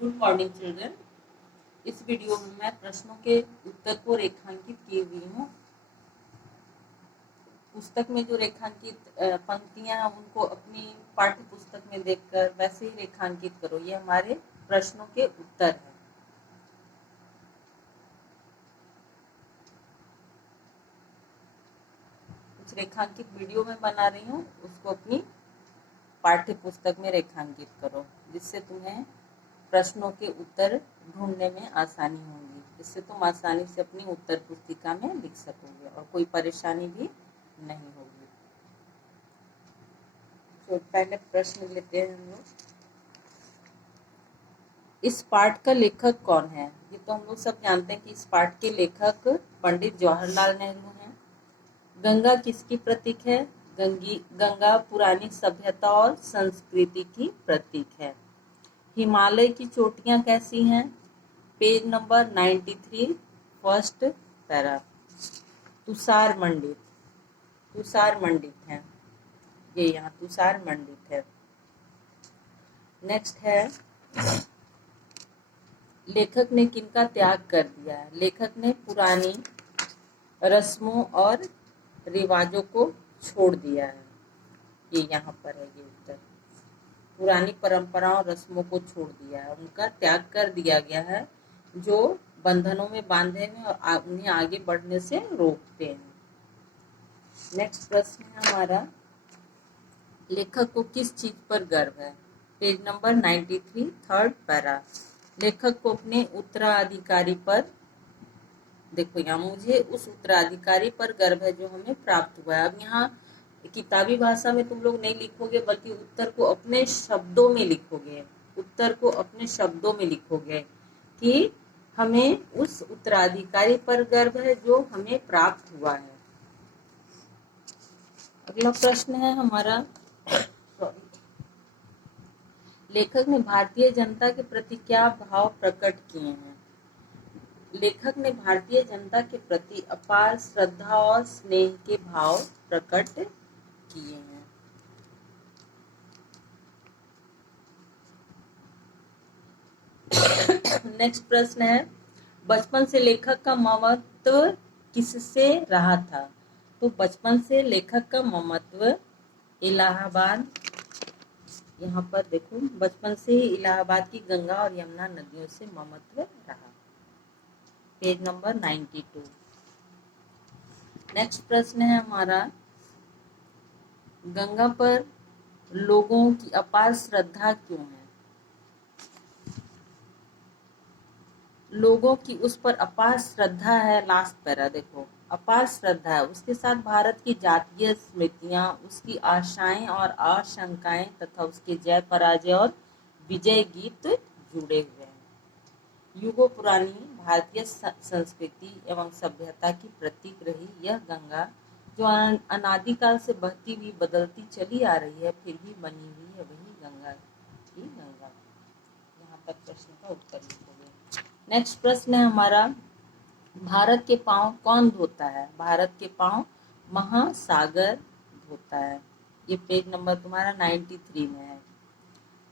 Good morning children. इस video में मैं प्रश्नों के उत्तर को रेखांकित की हुई हूँ। पुस्तक में जो रेखांकित पंक्तियां हैं उनको अपनी पाठ्य पुस्तक में देखकर वैसे ही रेखांकित करो। ये हमारे प्रश्नों के उत्तर हैं। कुछ रेखांकित वीडियो में बना रही हूँ, उसको अपनी पाठ्य पुस्तक में रेखांकित करो, जिससे तुम्हें प्रश्नों के उत्तर ढूंढने में आसानी होगी। इससे तुम आसानी से अपनी उत्तर पुस्तिका में लिख सकोगे और कोई परेशानी भी नहीं होगी। तो पहले प्रश्न लेते हैं हम लोग। इस पाठ का लेखक कौन है? ये तो हम लोग सब जानते हैं कि इस पाठ के लेखक पंडित जवाहरलाल नेहरू हैं। गंगा किसकी प्रतीक है? गंगा पुरानी सभ्यता और संस्कृति की प्रतीक है। हिमालय की चोटियां कैसी हैं? Page number 93, first para. Tushar मंडित है, ये यहाँ तुषार मंडित है। नेक्स्ट है, लेखक ने किनका त्याग कर दिया है? लेखक ने पुरानी रस्मों और रिवाजों को छोड़ दिया है। ये यहाँ पर है ये उत्तर। पुरानी परंपराओं रस्मों को छोड़ दिया है, उनका त्याग कर दिया गया है, जो बंधनों में बांधे हैं और उन्हें आगे बढ़ने से रोकते हैं। नेक्स्ट प्रश्न है हमारा, लेखक को किस चीज पर गर्व है? Page number 93, third para. लेखक को अपने उत्तराधिकारी पर, देखो यहाँ, मुझे उस उत्तराधिकारी पर गर्व है जो हमें प्राप्त हुआ है। अब यहाँ किताबी भाषा में तुम लोग नहीं लिखोगे, बल्कि उत्तर को अपने शब्दों में लिखोगे। उत्तर को अपने शब्दों में लिखोगे कि हमें उस उत्तराधिकारी पर गर्व है जो हमें प्राप्त हुआ है। अगला प्रश्न है हमारा, लेखक ने भारतीय जनता के प्रति क्या भाव प्रकट किए हैं? लेखक ने भारतीय जनता के प्रति अपार श्रद्धा और स्नेह के भाव प्रकट किए हैं। नेक्स्ट प्रश्न है, बचपन से लेखक का ममत्व किससे रहा था? तो बचपन से लेखक का ममत्व इलाहाबाद, यहाँ पर देखो, बचपन से ही इलाहाबाद की गंगा और यमुना नदियों से ममत्व रहा। Page number 92। नेक्स्ट प्रश्न है हमारा, गंगा पर लोगों की अपार श्रद्धा क्यों है? लोगों की उस पर अपार श्रद्धा है, लास्ट पैरा देखो, अपार श्रद्धा है। उसके साथ भारत की जातीय स्मृतियां, उसकी आशाएं और आशंकाएं तथा उसके जय पराजय और विजय गीत जुड़े हुए हैं। युगों पुरानी भारतीय संस्कृति एवं सभ्यता की प्रतीक रही यह गंगा, जो अनादिकाल से बहती हुई बदलती चली आ रही है, फिर भी बनी हुई है वही गंगा की गंगा। यहाँ तक प्रश्न का उत्तर लिखोगे। नेक्स्ट प्रश्न है हमारा, भारत के पांव कौन धोता है? भारत के पांव महासागर धोता है। ये पेज नंबर तुम्हारा 93 में है।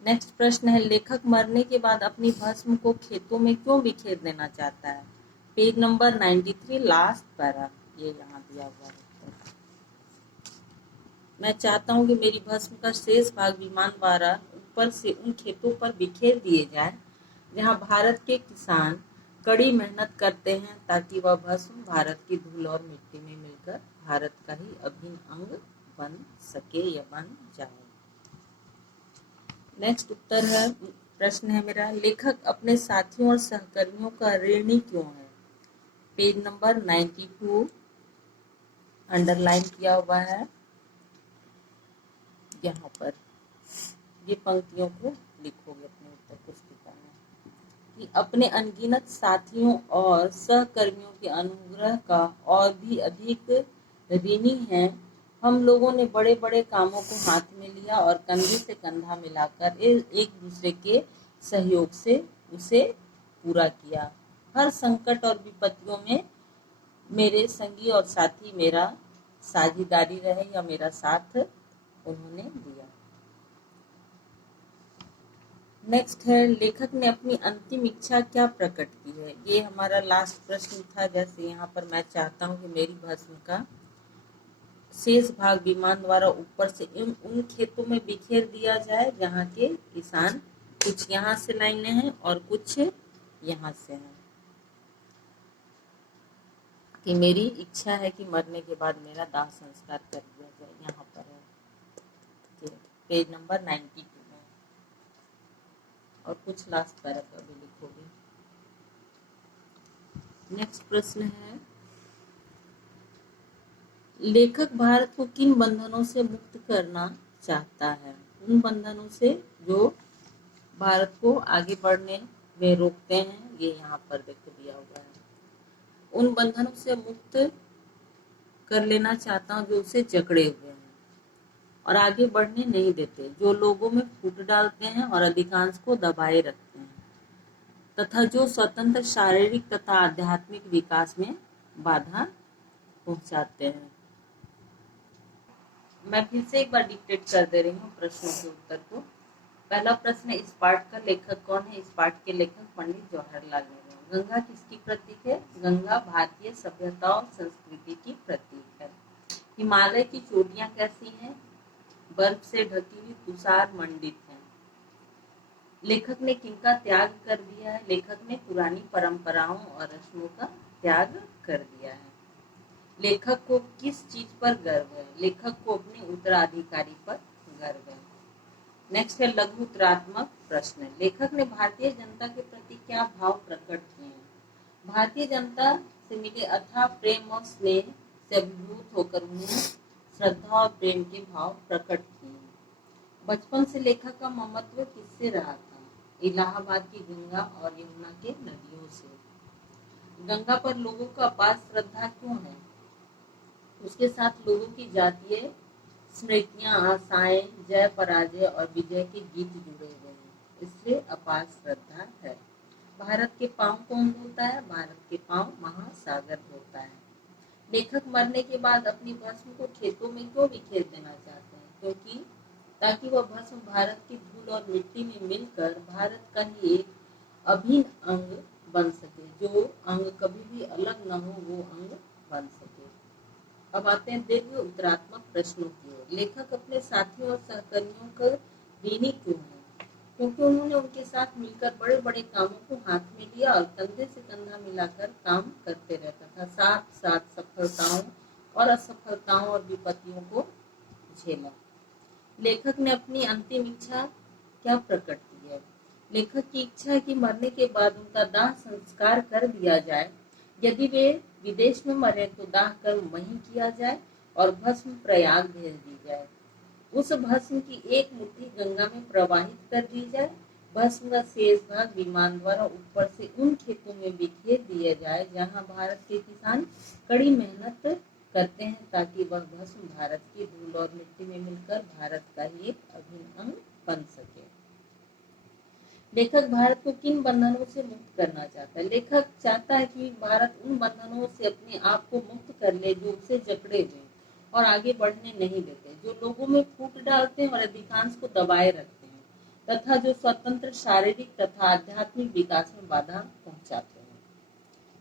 नेक्स्ट प्रश्न है, लेखक मरने के बाद अपनी भस्म को खेतों में क्यों बिखेर देना चाहता है? पेज नंबर 93, लास्ट पैरा, ये यहाँ दिया हुआ है। मैं चाहता हूँ कि मेरी भस्म का शेष भाग विमान द्वारा ऊपर से उन खेतों पर बिखेर दिए जाए जहाँ भारत के किसान कड़ी मेहनत करते हैं, ताकि वह भस्म भारत की धूल और मिट्टी में मिलकर भारत का ही अभिन्न अंग बन सके या बन जाए। नेक्स्ट उत्तर है, प्रश्न है मेरा, लेखक अपने साथियों और सहकर्मियों का ऋणी क्यों है? पेज नंबर 92, अंडरलाइन किया हुआ है यहाँ पर। ये पंक्तियों को लिखोगे अपने उत्तर पुस्तिका में कि अपने अनगिनत साथियों और सहकर्मियों के अनुग्रह का और भी अधिक ऋणी हैं। हम लोगों ने बड़े बड़े कामों को हाथ में लिया और कंधे से कंधा मिलाकर एक दूसरे के सहयोग से उसे पूरा किया। हर संकट और विपत्तियों में मेरे संगी और साथी मेरा साझेदारी रहे या मेरा साथ उन्होंने दिया। नेक्स्ट है, लेखक ने अपनी अंतिम इच्छा क्या प्रकट की है। ये हमारा लास्ट प्रश्न था। जैसे यहाँ पर मैं चाहता हूँ कि मेरी भस्म का शेष भाग विमान द्वारा ऊपर से उन खेतों में बिखेर दिया जाए जहाँ के किसान, कुछ यहाँ से लाइनें हैं और कुछ यहाँ से हैं, कि मेरी इच्छा है कि मरने के बाद मेरा दाह संस्कार कर दिया जाए। यहाँ पर है पेज नंबर 92 में, और कुछ लास्ट पैराग्राफ भी लिखोगे। नेक्स्ट प्रश्न है, लेखक भारत को किन बंधनों से मुक्त करना चाहता है। उन बंधनों से जो भारत को आगे बढ़ने में रोकते हैं, ये यहाँ पर देखो दिया हुआ है। उन बंधनों से मुक्त कर लेना चाहता हूँ जो उसे जकड़े हुए हैं और आगे बढ़ने नहीं देते, जो लोगों में फूट डालते हैं और अधिकांश को दबाए रखते हैं, तथा जो स्वतंत्र शारीरिक तथा आध्यात्मिक विकास में बाधा पहुंचाते हैं। मैं फिर से एक बार डिक्टेट कर दे रही हूँ प्रश्नों के उत्तर को। पहला प्रश्न, इस पाठ का लेखक कौन है। इस पाठ के लेखक पंडित जवाहरलाल नेहरू। गंगा किसकी प्रतीक है। गंगा भारतीय सभ्यता और संस्कृति की प्रतीक है। हिमालय की चोटियां कैसी हैं, बर्फ से ढकी हुई तुषार मंडित है। लेखक ने किनका त्याग कर दिया है। लेखक ने पुरानी परंपराओं और रस्मों का त्याग कर दिया है। लेखक को किस चीज पर गर्व है। लेखक को अपने उत्तराधिकारी पर गर्व है। नेक्स्ट है लघु उत्तरात्मक प्रश्न। लेखक ने भारतीय जनता के प्रति क्या भाव प्रकट किए हैं। भारतीय जनता से मिले अथाह प्रेम और स्नेह से अभिभूत होकर उन्हें श्रद्धा और प्रेम के भाव प्रकट किए। बचपन से लेखक का ममत्व किससे रहा था। इलाहाबाद की गंगा और यमुना के नदियों से। गंगा पर लोगों का अपार श्रद्धा क्यों है। उसके साथ लोगों की जातीय स्मृतियां, आशाएं, जय पराजय और विजय के गीत जुड़े हुए हैं, इसलिए अपार श्रद्धा है। भारत के पांव कौन धोता है। भारत के पांव महासागर धोता है। लेखक मरने के बाद अपनी भस्म को खेतों में क्यों बिखेर देना चाहते हैं। क्योंकि ताकि वह भस्म भारत की धूल और मिट्टी में मिलकर भारत का ही एक अभिन्न अंग बन सके। जो अंग कभी भी अलग न हो, वो अंग बन सके। अब आते हैं दिव्य उत्तरात्मक प्रश्नों की ओर। लेखक अपने साथियों और सहकर्मियों का ऋणी क्यों है। क्योंकि उन्होंने उनके साथ मिलकर बड़े बड़े कामों को हाथ में लिया और कंधे से कंधा मिलाकर काम करते रहता था। साथ साथ सफलताओं और असफलताओं और विपत्तियों को झेला। लेखक ने अपनी अंतिम इच्छा क्या प्रकट की है। लेखक की इच्छा है कि मरने के बाद उनका दाह संस्कार कर दिया जाए। यदि वे विदेश में मरे तो दाह कर्म वहीं किया जाए और भस्म प्रयाग भेज दी जाए। उस भस्म की एक मुट्ठी गंगा में प्रवाहित कर दी जाए। भस्म का शेष भाग विमान द्वारा ऊपर से उन खेतों में बिखेर दिया जाए जहां भारत के किसान कड़ी मेहनत करते हैं, ताकि वह भस्म भारत की धूल और मिट्टी में मिलकर भारत का ही एक अभिन्न अंग बन सके। लेखक भारत को किन बंधनों से मुक्त करना चाहता है। लेखक चाहता है कि भारत उन बंधनों से अपने आप को मुक्त कर ले जो उसे जकड़े हुए और आगे बढ़ने नहीं देते, जो लोगों में फूट डालते हैं और अधिकांश को दबाए रखते हैं, तथा जो स्वतंत्र शारीरिक तथा आध्यात्मिक विकास में बाधा पहुंचाते हैं।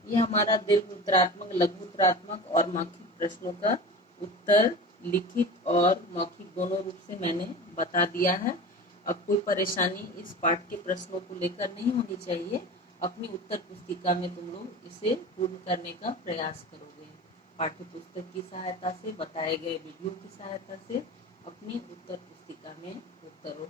ये हमारा दीर्घ उत्तरात्मक, लघु उत्तरात्मक और मौखिक प्रश्नों का उत्तर लिखित और मौखिक दोनों रूप से मैंने बता दिया है। अब कोई परेशानी इस पाठ के प्रश्नों को लेकर नहीं होनी चाहिए। अपनी उत्तर पुस्तिका में तुम लोग इसे पूर्ण करने का प्रयास करोगे। पाठ्य पुस्तक की सहायता से, बताए गए वीडियो की सहायता से अपनी उत्तर पुस्तिका में उत्तरों